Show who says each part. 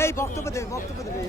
Speaker 1: এই বক্তব্য দেবে বক্তব্য দেবে